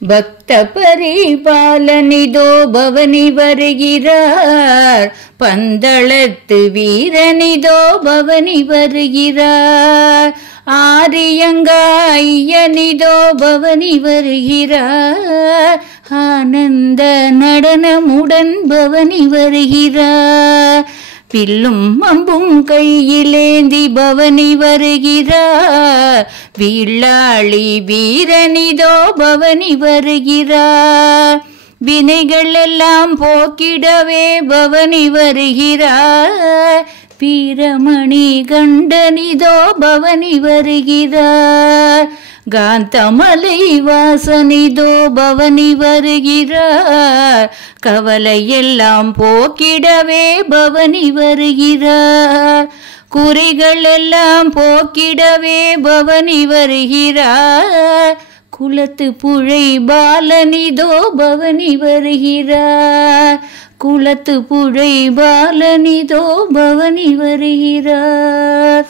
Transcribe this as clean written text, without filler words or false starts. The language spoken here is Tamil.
பக்த பரிபாலனிதோ பவனி வருகிறார், பந்தளத்து வீரனிதோ பவனி வருகிறார், ஆரியங்காய்யனிதோ பவனி வருகிறார், ஆனந்த நடனமுடன் பவனி வருகிறார், பில்லும் அம்பும் கையிலேந்தி பவனி வருகிறார், வில்லாளி வீரனிதோ பவனி வருகிறார், வினைகள் எல்லாம் போக்கிடவே பவனி வருகிறார், வீரமணி கண்டனிதோ பவனி வருகிறார், காந்தமலை வாசனிதோ பவனி வருகிறார், கவலையெல்லாம் போக்கிடவே பவனி வருகிறார், குறைகள் எல்லாம் போக்கிடவே பவனி வருகிறார், குலத்து புழை பாலனிதோ பவனி வருகிறார், குலத்து புழை பாலனிதோ பவனி வருகிறார்.